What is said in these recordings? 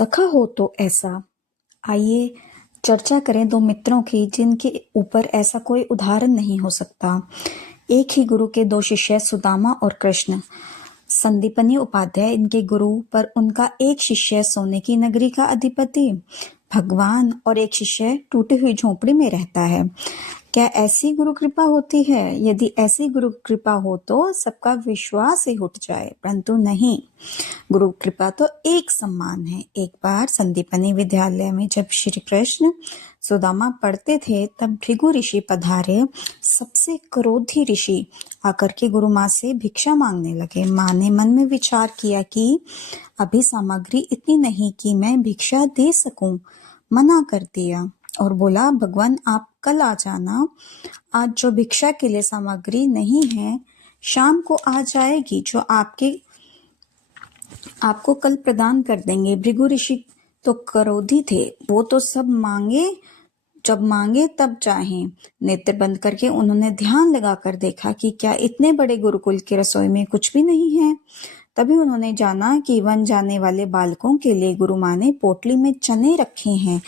सखा हो तो ऐसा। आइए चर्चा करें दो मित्रों की जिनके ऊपर ऐसा कोई उदाहरण नहीं हो सकता। एक ही गुरु के दो शिष्य सुदामा और कृष्ण। संदीपनी उपाध्याय इनके गुरु, पर उनका एक शिष्य सोने की नगरी का अधिपति भगवान और एक शिष्य टूटी हुई झोपड़ी में रहता है। क्या ऐसी गुरु कृपा होती है? यदि ऐसी गुरु कृपा हो तो सबका विश्वास ही उठ जाए, परंतु नहीं। गुरु कृपा तो एक सम्मान है। एक बार संदीपनी विद्यालय में जब श्री कृष्ण सुदामा पढ़ते थे, तब भृगु ऋषि पधारे। सबसे क्रोधी ऋषि आकर के गुरु माँ से भिक्षा मांगने लगे। माँ ने मन में विचार किया कि अभी सामग्री इतनी नहीं कि मैं भिक्षा दे सकूं। मना कर दिया और बोला, भगवान आप कल आ जाना, आज जो भिक्षा के लिए सामग्री नहीं है शाम को आ जाएगी, जो आपको कल प्रदान कर देंगे। भृगु ऋषि तो क्रोधी थे, वो तो सब मांगे, जब मांगे तब चाहे। नेत्र बंद करके उन्होंने ध्यान लगाकर देखा कि क्या इतने बड़े गुरुकुल की रसोई में कुछ भी नहीं है। तभी उन्होंने जाना कि वन जाने वाले बालकों के लिए गुरु माँ ने पोटली में चने रखे हैं।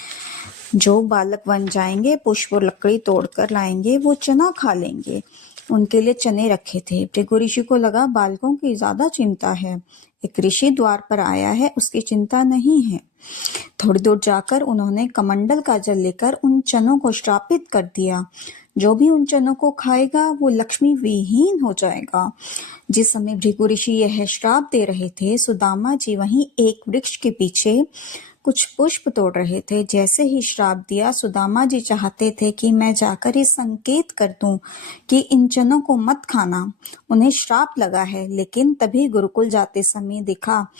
जो बालक वन जाएंगे, पुष्प और लकड़ी तोड़कर लाएंगे, वो चना खा लेंगे। उनके लिए चने रखे थे। भृगु ऋषि को लगा बालकों की ज्यादा चिंता है, एक ऋषि द्वार पर आया है, उसकी चिंता नहीं है। थोड़ी दूर जाकर उन्होंने कमंडल का जल लेकर उन चनों को श्रापित कर दिया। जो भी उन चनों को खाएगा वो लक्ष्मी विहीन हो जाएगा। जिस समय भृगु ऋषि यह श्राप दे रहे थे, सुदामा जी वहीं एक वृक्ष के पीछे कुछ पुष्प तोड़ रहे थे। जैसे ही श्राप दिया, सुदामा जी चाहते थे कि मैं जाकर ये संकेत कर दूं कि इन चनों को मत खाना, उन्हें श्राप लगा है। लेकिन तभी गुरुकुल जाते समय देखा,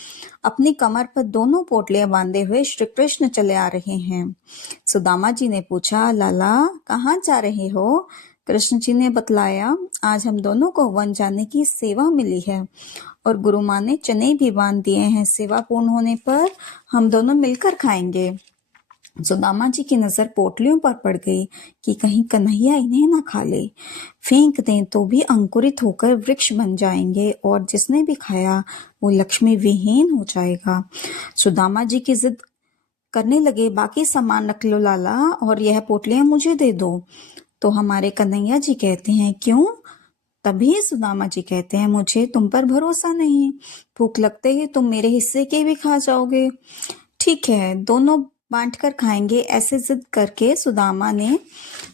अपनी कमर पर दोनों पोटलियां बांधे हुए श्री कृष्ण चले आ रहे हैं। सुदामा जी ने पूछा, लाला कहाँ जा रहे हो? कृष्ण जी ने बतलाया, आज हम दोनों को वन जाने की सेवा मिली है और गुरु माँ ने चने भी बांध दिए हैं। सेवा पूर्ण होने पर हम दोनों मिलकर खाएंगे। सुदामा जी की नजर पोटलियों पर पड़ गई कि कहीं कन्हैया इन्हें ना खा ले। फेंक दें तो भी अंकुरित होकर वृक्ष बन जाएंगे और जिसने भी खाया वो लक्ष्मी विहीन हो जाएगा। सुदामा जी की जिद करने लगे, बाकी सामान रख लो लाला और यह पोटलियां मुझे दे दो। तो हमारे कन्हैया जी कहते हैं, क्यों? तभी सुदामा जी कहते हैं, मुझे तुम पर भरोसा नहीं, भूख लगते ही तुम मेरे हिस्से के भी खा जाओगे। ठीक है, दोनों बांटकर खाएंगे। ऐसे जिद करके सुदामा ने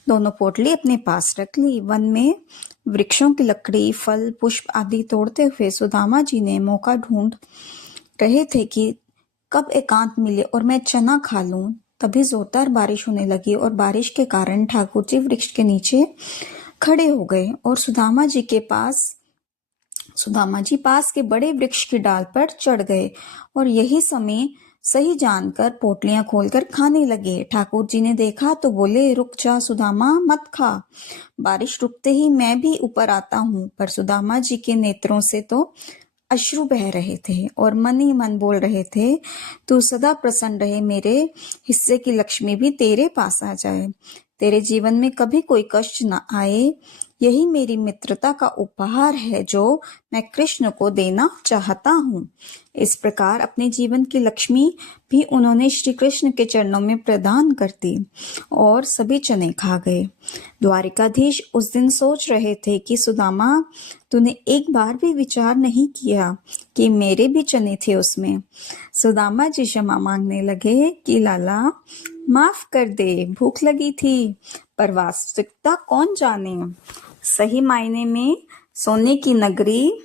दोनों पोटली अपने पास रख ली। वन में वृक्षों की लकड़ी, फल, पुष्प आदि तोड़ते हुए सुदामा जी ने मौका ढूंढ रहे थे कि कब एकांत मिले और मैं चना खा लूं। तभी जोरदार बारिश होने लगी और बारिश के कारण ठाकुर जी वृक्ष के नीचे खड़े हो गए और सुदामा जी पास के बड़े वृक्ष की डाल पर चढ़ गए और यही समय सही जानकर पोटलियां खोलकर खाने लगे। ठाकुर जी ने देखा तो बोले, रुक जा सुदामा, मत खा। बारिश रुकते ही मैं भी ऊपर आता हूँ। पर सुदामा जी के नेत्रों से तो अश्रु बह रहे थे और मन ही मन बोल रहे थे, तू सदा प्रसन्न रहे, मेरे हिस्से की लक्ष्मी भी तेरे पास आ जाए, तेरे जीवन में कभी कोई कष्ट न आए। यही मेरी मित्रता का उपहार है जो मैं कृष्ण को देना चाहता हूँ। इस प्रकार अपने जीवन की लक्ष्मी भी उन्होंने श्री कृष्ण के चरणों में प्रदान कर दी और सभी चने खा गए। द्वारिकाधीश उस दिन सोच रहे थे कि सुदामा, तूने एक बार भी विचार नहीं किया कि मेरे भी चने थे उसमें। सुदामा जी क्षमा मांगने लगे कि लाला माफ कर दे, भूख लगी थी। पर वास्तविकता कौन जाने, सही मायने में सोने की नगरी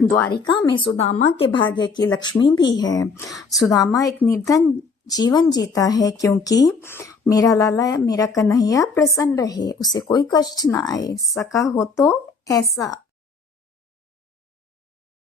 द्वारिका में सुदामा के भाग्य की लक्ष्मी भी है। सुदामा एक निर्धन जीवन जीता है क्योंकि मेरा लाला, मेरा कन्हैया प्रसन्न रहे, उसे कोई कष्ट ना आए। सका हो तो ऐसा।